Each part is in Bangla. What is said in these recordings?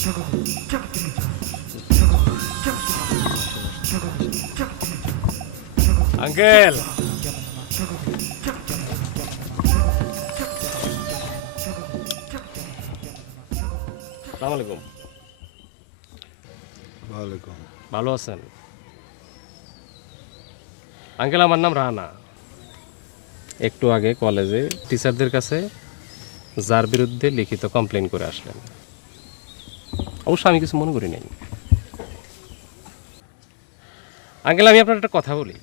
আঙ্কেল আসসালামু আলাইকুম। ওয়ালাইকুম। ভালো আছেন আঙ্কেল? আমার নাম রানা। একটু আগে কলেজে টিচারদের কাছে যার বিরুদ্ধে লিখিত কমপ্লেন করে আসলেন, অবশ্য আমি কিছু মনে করি নাই। আঙ্কেল আমি আপনার একটা কথা বলি,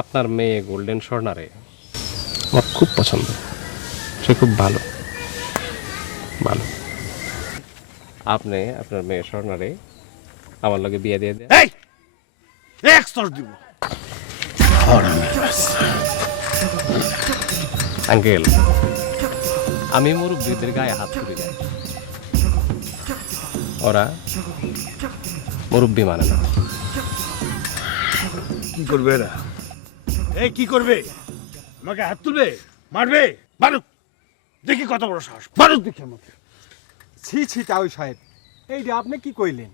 আপনার মেয়ে গোল্ডেন স্বর্ণারে আমার খুব পছন্দ, সে খুব ভালো ভালো। আপনি আপনার মেয়ে স্বর্ণারে আমার লগে বিয়ে দিয়ে দেন। আঙ্কেল আমি মুরব্বীদের গায়ে হাত তুলে যাই, ওরা মুরব্বী মানে না। কি করবে এরা? এই কি করবে? আমাকে হাত তুলবে, মারবে? মারুক, দেখি কত বড় সাহস, মারুক দেখি আমাকে। ছি ছি তাও সাহেব, এইটা আপনি কি কইলেন?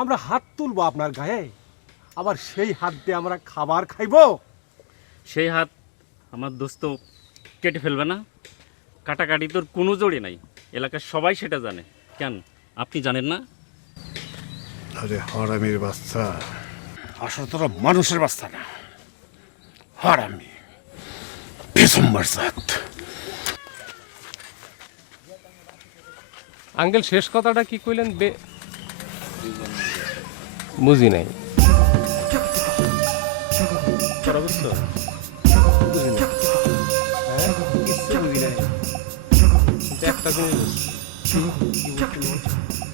আমরা হাত তুলবো আপনার গায়ে, আবার সেই হাত দিয়ে আমরা খাবার খাইবো? সেই হাত আমার দোস্ত কেটে ফেলবে না? কাটাকাটি তোর কোনো জড়ি নাই, এলাকার সবাই সেটা জানে। কেন আপনি জানেন না? আরে হারামির বাচ্চা, আসলে তোরা মানুষের বাচ্চা না, হারামি পেছম্বার জাত। আঙ্কেল শেষ কথাটা কি কইলেন? বুঝি নাই। একটা জিনিস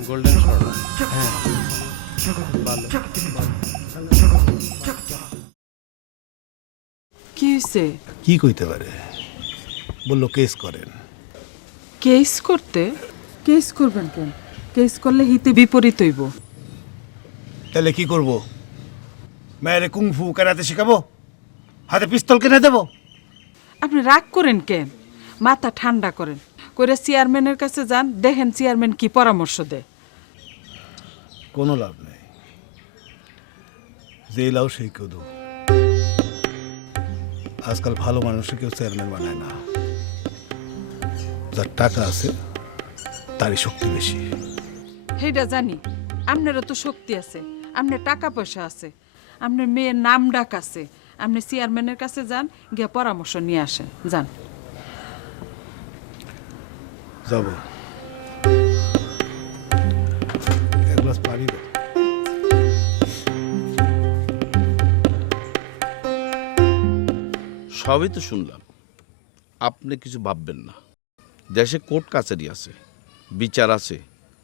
গোল্ডেন স্বর্ণ। হ্যাঁ ভালো। কি হয়েছে? কি কইতে পারে? বললো কেস করেন। কেস করতে? কেস করবেন কেন? কেস করলে হিতে বিপরীত হইব। তাহলে কি করব? মেয়েরে কুংফু কারাতে শেখাবো? হাতে পিস্তল কিনে দেবো? আপনি রাগ করেন কেন? মাথা ঠান্ডা করেন, করে চেয়ারম্যানের কাছে যান, দেখেন চেয়ারম্যান কি পরামর্শ দেয়। কোনো লাভ নেই, যে লাও সেই কদু। আজকাল ভালো মানুষকে কেউ চেয়ারম্যান বানায় না, যার টাকা আছে তারই শক্তি বেশি। সেইটা জানি, আপনারও তো শক্তি আছে, আপনার টাকা পয়সা আছে, আপনার মেয়ের নাম ডাক আছে। আপনি চেয়ারম্যানের কাছে যান, গিয়ে পরামর্শ নিয়ে আসেন, যান। যাব, এক গ্লাস পানি দাও। সবই তো শুনলাম, আপনি কিছু ভাববেন না। দেশে কোর্ট কাছারি আছে, বিচার আছে,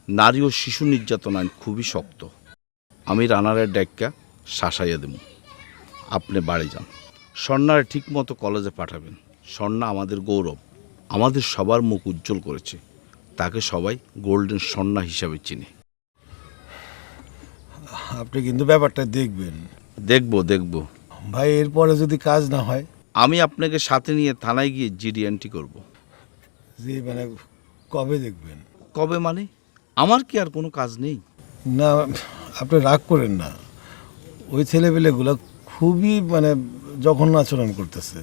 নারী ও শিশু নির্যাতন আইন খুবই শক্ত। আমি রানারের ডাক্কা শাসাইয়া দেব। আপনি বাড়ি যান, স্বর্ণারে ঠিক মতো কলেজে পাঠাবেন। স্বর্ণা আমাদের গৌরব, আমাদের সবার মুখ উজ্জ্বল করেছে, তাকে সবাই গোল্ডেন স্বর্ণা হিসাবে চিনে। আপনি কিন্তু ব্যাপারটা দেখবেন। দেখব ভাই, এরপরে যদি কাজ না হয়? আমি আপনাকে সাথে নিয়ে থানায় গিয়ে জিডি এন্ট্রি করব। যে মানে কবে দেখবেন? কবে মানে? আমার কি আর কোনো কাজ নেই? না, আপনি রাগ করেন না, ওই ছেলেপেলেগুলো খুবই মানে জঘন্য আচরণ করতেছে।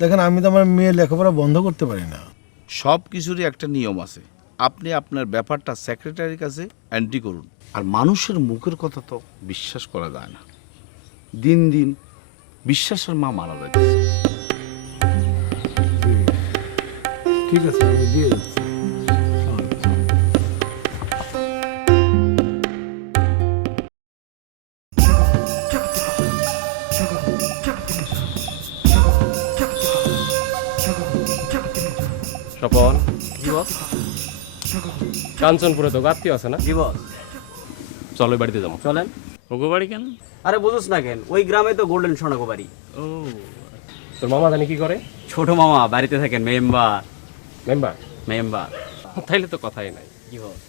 দেখেন, আমি তো আমার মেয়ে লেখাপড়া বন্ধ করতে পারি না। সব কিছুরই একটা নিয়ম আছে। আপনি আপনার ব্যাপারটা সেক্রেটারির কাছে এন্ট্রি করুন। আর মানুষের মুখের কথা তো বিশ্বাস করা যায় না। দিন দিন বিশ্বাসের মা মারা যাচ্ছে। ঠিক আছে, আমি দিয়ে যাচ্ছি। স্বপন, কাঞ্চনপুরে তো আত্মীয় আছে না? জি বস। চলো বাড়িতে যাবো। চলেন। ওগো বাড়ি কেন? আরে বুঝোস না কেন, ওই গ্রামে তো গোল্ডেন সোনাগো বাড়ি। ও তোর মামা জানি কি করে? ছোট মামা বাড়িতে থাকেন, মেম্বার। মেম্বার? মেম্বার। তাইলে তো কথাই নাই। কি বস?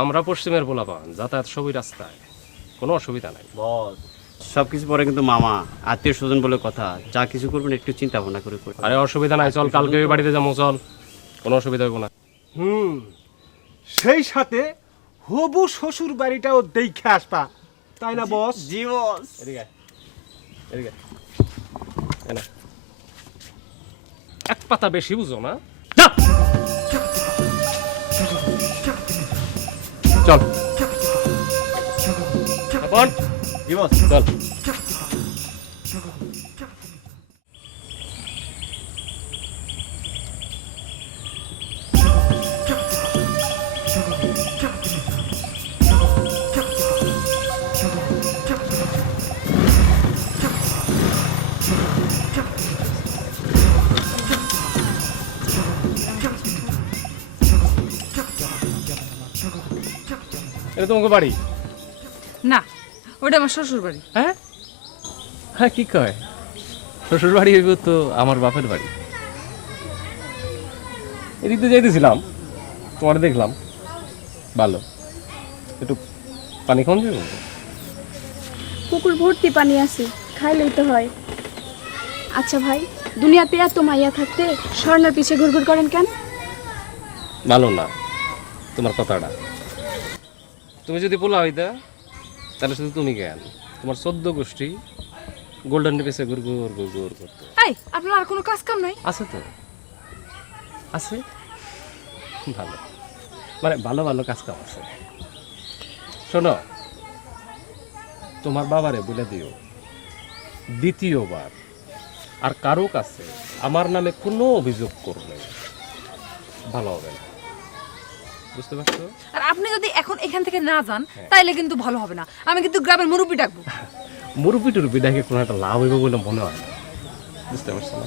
আমরা পশ্চিমের পোলাপান, যাতায়াত সবই রাস্তায়, কোনো অসুবিধা নাই। বস, সব কিছু পরে কিন্তু মামা আত্মীয় স্বজন বলে কথা, যা কিছু করবেন একটু চিন্তা ভাবনা করে করবেন। আরে অসুবিধা নাই, চল কালকে ওই বাড়িতে যাবো, চল, কোনো অসুবিধা হইব না। সেই সাথে হবু শ্বশুর বাড়িটাও দেখে আসবা, তাই না বস? জি বস। এদিকে আয়, এদিকে আয়। এই নে। এক পাতা বেশি বুঝো না, যা। চল আপন, জি বস। চল। এটা তোমাকে বাড়ি? না, ওটা আমার শ্বশুর বাড়ি। হ্যাঁ হ্যাঁ, কি কয়? শ্বশুর বাড়ি হইব তো আমার বাপের বাড়ি। এদিক দিয়ে যাইতেছিলাম, তোমার দেখলাম, ভালো, একটু পানি খাওয়ান যাবো? পুকুর ভর্তি পানি আছে, খাইলেই তো হয়। আচ্ছা ভাই, দুনিয়াতে এত মাইয়া থাকতে স্বর্ণের পিছে ঘুরঘুর করেন কেন? ভালো না তোমার কথাটা। তুমি যদি পোলা হইতা তাহলে শুধু তুমি জ্ঞান, তোমার 14 গোষ্ঠী গোল্ডেন পেছে গুড় গুড় গুড় গুড় করতো। এই, আপনার আর কোনো কাজ কাম নাই? আছে তো, আছে, ভালো, মানে ভালো ভালো কাজ কাম আছে। শোনো, তোমার বাবারে বলে দিও দ্বিতীয়বার আর কারো কাছে আমার নামে কোনো অভিযোগ করবে, ভালো হবে না, বুঝতে পারছো? আর আপনি যদি এখন এখান থেকে না যান তাইলে কিন্তু ভালো হবে না। আমি কিন্তু গ্রামের মুরব্বি ডাকবো। মুরব্বি টুরব্বি ডাকে কোনো একটা লাভ হইব বলে মনে হয় না, বুঝতে পারছো না?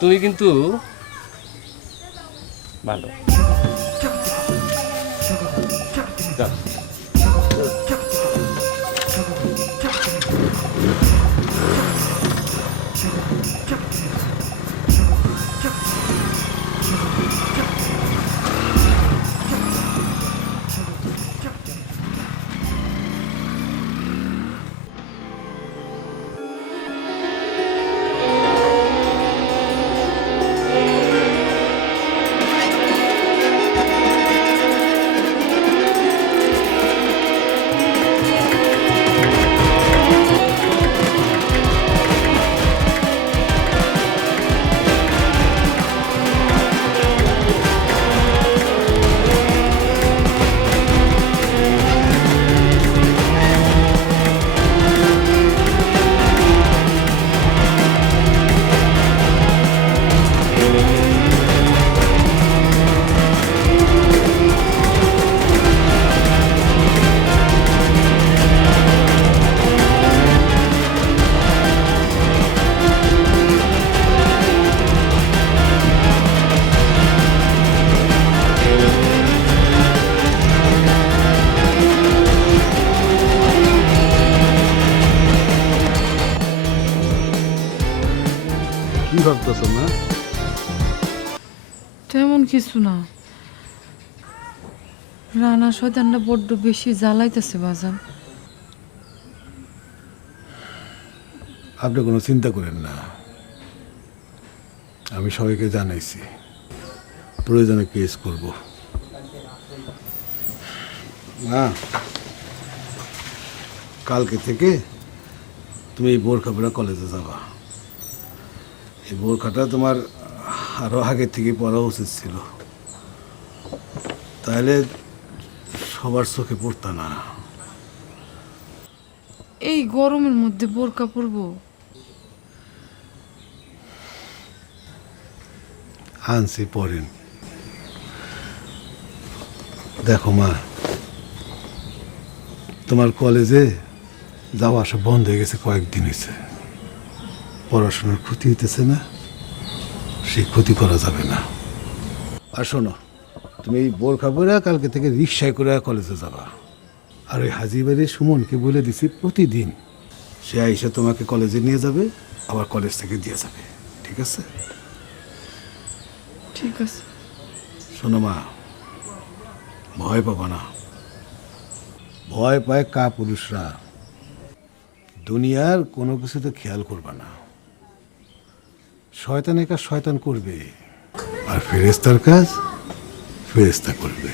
তুমি কিন্তু ভালো, যাও। কি ভাবতেছো না? তেমন কিছু না, রানা শয়তানটা বড্ড বেশি জ্বালাইতেছে বাজান। আপনি কোনো চিন্তা করেন না, আমি সবাইকে জানাইছি, প্রয়োজনে কেস করব। না, কালকে থেকে তুমি এই বোরখা পরে কলেজে যাবা। এই বোরখাটা তোমার আরো আগে থেকে পড়া উচিত ছিল, তাহলে সবার চোখে পড়তা না। এই গরমের মধ্যে বোরকা পরবো? আনছি, পড়েন। দেখো মা, তোমার কলেজে যাওয়া আসা বন্ধ হয়ে গেছে, কয়েকদিন হয়েছে, পড়াশোনার ক্ষতি হইতেছে না, সেই ক্ষতি করা যাবে না। আর শোনো, তুমি এই বোরখা পরে কালকে থেকে রিক্সায় করে কলেজে যাবা। আর ওই হাজিবাড়ির সুমনকে বলে দিছি প্রতিদিন সে আইসা তোমাকে কলেজে নিয়ে যাবে, আবার কলেজ থেকে দিয়ে যাবে, ঠিক আছে? ঠিক আছে। শোনো মা, ভয় পাবা না, ভয় পায় কা পুরুষরা, দুনিয়ার কোনো কিছুতে খেয়াল করবা না। শয়তানের কাজ শয়তান করবে, আর ফেরেশতার কাজ ফেরেশতা করবে।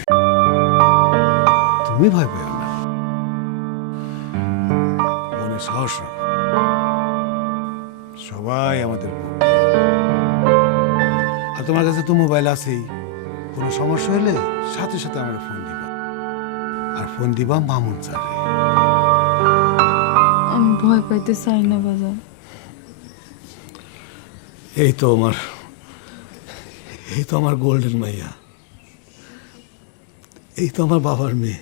তুমি ভয় পেও না, মনে সাহস রাখো, সবাই আমাদের বউ। আর তোমার কাছে তো মোবাইল আছেই, কোনো সমস্যা হলে সাথে সাথে আমরা ফোন দিবা, আর ফোন দিবা মামুন স্যারে। আমি ভয় পাইতে চাই না বাজার। এই তো আমার গোল্ডেন মাইয়া, এই তো আমার বাবার মেয়ে।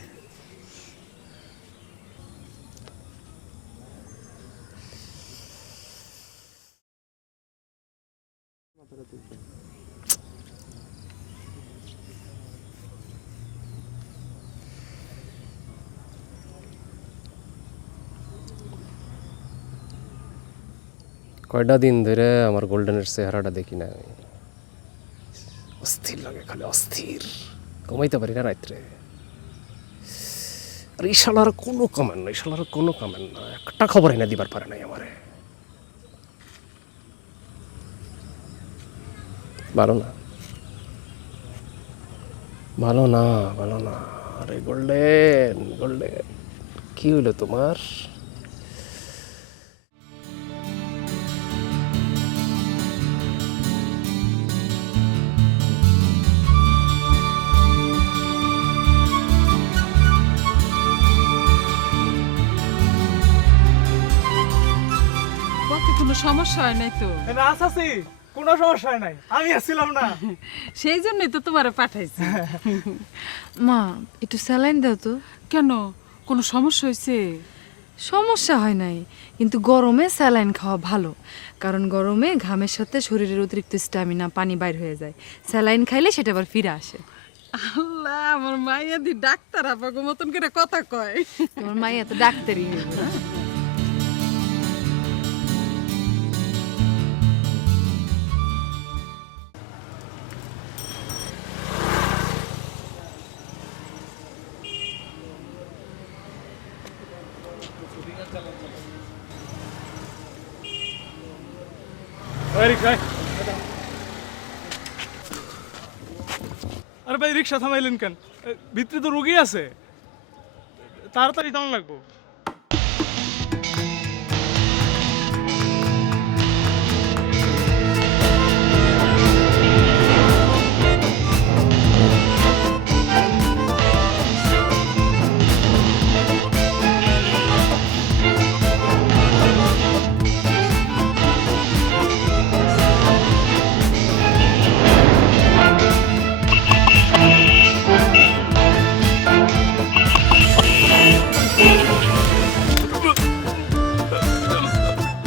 কয়টা দিন ধরে আমার গোল্ডেনের চেহারাটা দেখি না আমি, অস্থির লাগে, খালি অস্থির, ঘুমাইতে পারি না রাত্রে। আর ইশালার কোনো কমেন্ট না, ইশালার কোনো কমেন্ট না, একটা খবর এনে দিবার পারে নাই আমারে। ভালো না, ভালো না, ভালো না। আরে গোল্ডেন, গোল্ডেন কি হইলো তোমার? কত কোনো সমস্যা হয় নাই তো? না চাচি, কোনো সমস্যা হয় নাই, আমি আসছিলাম না। সেই জন্যই তো তোমারে পাঠাইছি। মা একটু স্যালাইন দাও তো। কেন, কোনো সমস্যা হয়েছে? সমস্যা হয় নাই, কিন্তু গরমে স্যালাইন খাওয়া ভালো, কারণ গরমে ঘামের সাথে শরীরের অতিরিক্ত স্ট্যামিনা পানি বাইর হয়ে যায়। স্যালাইন খাইলে সেটা আবার ফিরে আসে। আল্লাহ, আমার মাইয়া দি ডাক্তার আপাগো মতন করে কথা কয়। তোমার মাইয়া তো ডাক্তারই হইব না? আরে ভাই, রিক্সা থামাইলেন কেন? ভিতরে তো রুগী আছে, তাড়াতাড়ি দাম লাগবো।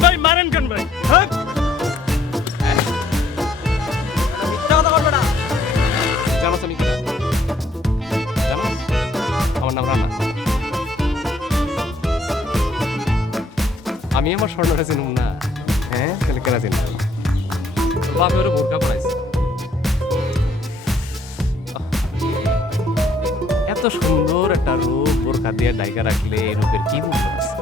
ভাই মারেন কেন ভাই? হ্যাঁ, জানো তুমি কিনা? জানো আমার নাম রানা। আমি আমার স্বর্ণটা চিনুম না? হ্যাঁ, তাহলে কেনা চিনলাম? বাপে ওরা বোরকা পড়াইছে। এত সুন্দর একটা রূপ বোরকা দিয়ে ডাইকা রাখলে এই রূপের কি মূল্য আছে?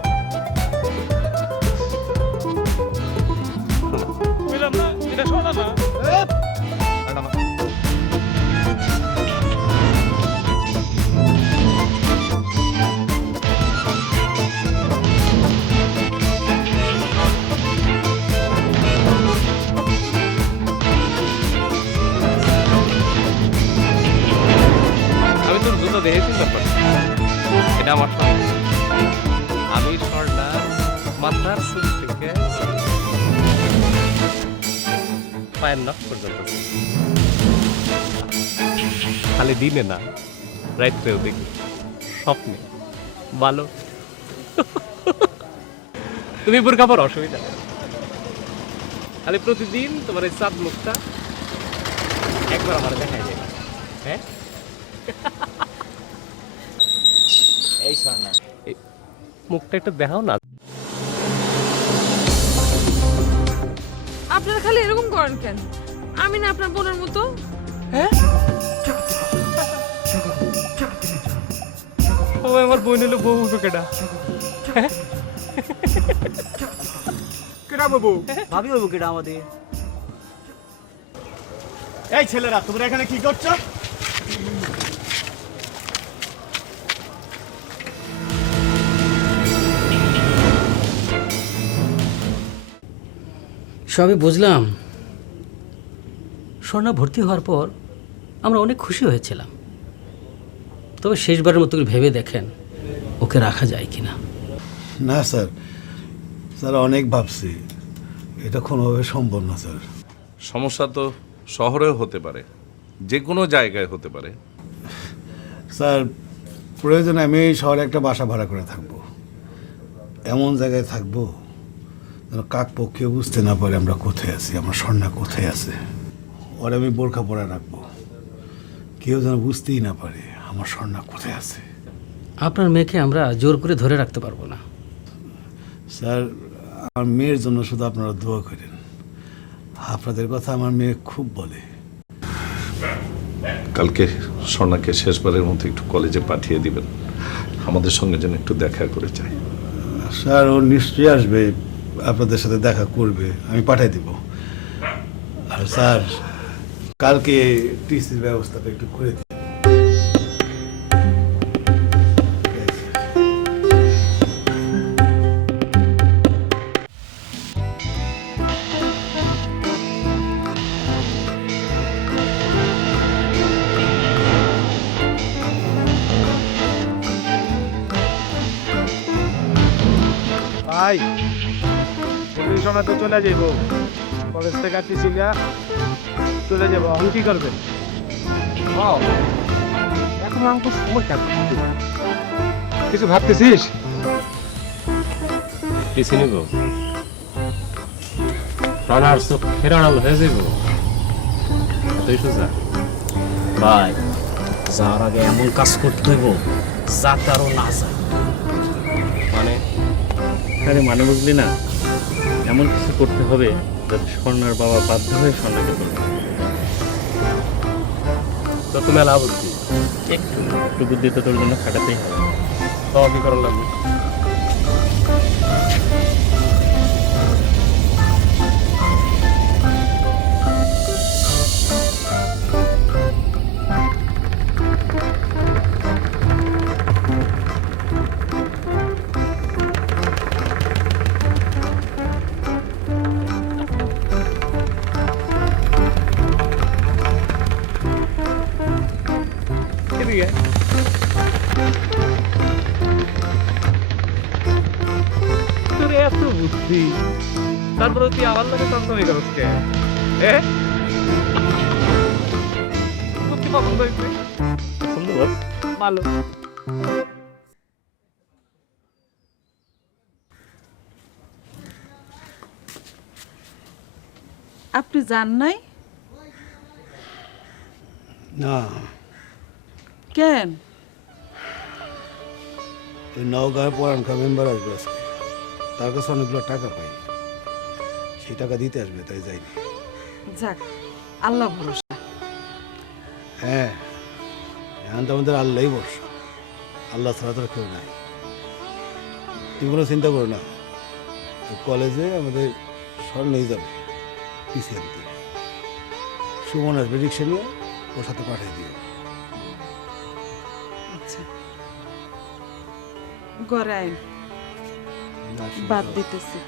বুঝলাম না, এটা শোনা না। ম্যাডাম, আমি তোর জুতো দেখেছি ব্যাপার, এটা আমার স্বর্ণ। আমি স্বর্ণা মাথার চুল থেকে পায়ের নখ পর্যন্ত, খালি দিনে না রাত্রেও দেখি, স্বপ্নে, ভালো। তুমি বোরকা পর অসুবিধা নেই, খালি প্রতিদিন তোমার এই চাঁদ মুখটা একবার আমার দেখাই যায়। হ্যাঁ, এই স্বর্ণা, এই মুখটা একটু দেখাও না। আপনারা খালি এরকম করেন কেন? আমি না আপনার বোনের মতো? ও আমার বোন হলো বউ কেটা? কেটা বাবু? ভাবি হবো কেটা আমাদের? এই ছেলেরা, তোমরা এখানে কি করছো? সবই বুঝলাম। স্বর্ণা ভর্তি হওয়ার পর আমরা অনেক খুশি হয়েছিলাম, তবে শেষবারের মতো করে ভেবে দেখেন ওকে রাখা যায় কিনা। না স্যার, স্যার অনেক ভাবছি, এটা কোনোভাবে সম্ভব না স্যার। সমস্যা তো শহরেও হতে পারে, যে কোনো জায়গায় হতে পারে। স্যার প্রয়োজনে আমি এই শহরে একটা বাসা ভাড়া করে থাকবো, এমন জায়গায় থাকবো যেন কাক পক্ষে বুঝতে না পারে আমরা কোথায় আছি, আমার স্বর্ণা কোথায় আছে। ওর আমি বোরখা পরে রাখবো, কেউ যেন বুঝতেই না পারে আমার স্বর্ণা কোথায় আছে। আপনার মেয়েকে আমরা জোর করে ধরে রাখতে পারবো না। স্যার আমার মেয়ের জন্য শুধু আপনারা দোয়া করেন, আপনাদের কথা আমার মেয়ে খুব বলে। কালকে স্বর্ণাকে শেষবারের মতো একটু কলেজে পাঠিয়ে দিবেন, আমাদের সঙ্গে যেন একটু দেখা করে যায়। স্যার ও নিশ্চয়ই আসবে, আপনাদের সাথে দেখা করবে, আমি পাঠিয়ে দিব। আর স্যার কালকে টিসির ব্যবস্থাটা একটু করে দিন। ভাই এই সময় তো চলে যাইব, কলেজ থেকে আসতেছি গা, চলে যাবো। এখন কি করবেন? এখন আমাকে সময় কেন? কিছু ভাবতেছিস? টিসি নিব, রানার চোখ ফেরানাল হয়ে যাব। এতই সোজা? ভাই যাওয়ার আগে এমন কাজ করতে হইব যাতে আরও না যায়। মানে আরে মানে বুঝলি না, এমন কিছু করতে হবে যাতে স্বর্ণার বাবা বাধ্য হয়ে স্বর্ণাকে বলবে। তো তুমি মেলা বুদ্ধি, একটু বুদ্ধি তো তোর জন্য খাটাতেই হবে। তো কি করার লাগবে? এদিকে তোর এত বুদ্ধি, তারপরে তুই আমার লোকে তন্তমি করছ কে? তোর কি পছন্দ হয়েছে? পছন্দ বস? ভালো। আপনি যান নাই না, কেন? ওই নওগাঁয় পড়ানকা মেম্বার আসবে আজকে, তার কাছে অনেকগুলো টাকা পাই, সেই টাকা দিতে আসবে, তাই যাইনি। যাক, আল্লাহ ভরসা। হ্যাঁ, এখন তো আমাদের আল্লাহই ভরসা, আল্লাহ ছাড়া তো আর কেউ নাই। তুমি কোনো চিন্তা করো না, ওই কলেজে আমাদের স্বর্ণই যাবে পিসি আনতে, সুমন আসবে রিক্সা নিয়ে, ওর সাথে পাঠিয়ে দিও। আচ্ছা, ঘরে আইন, বাদ দিতেছি।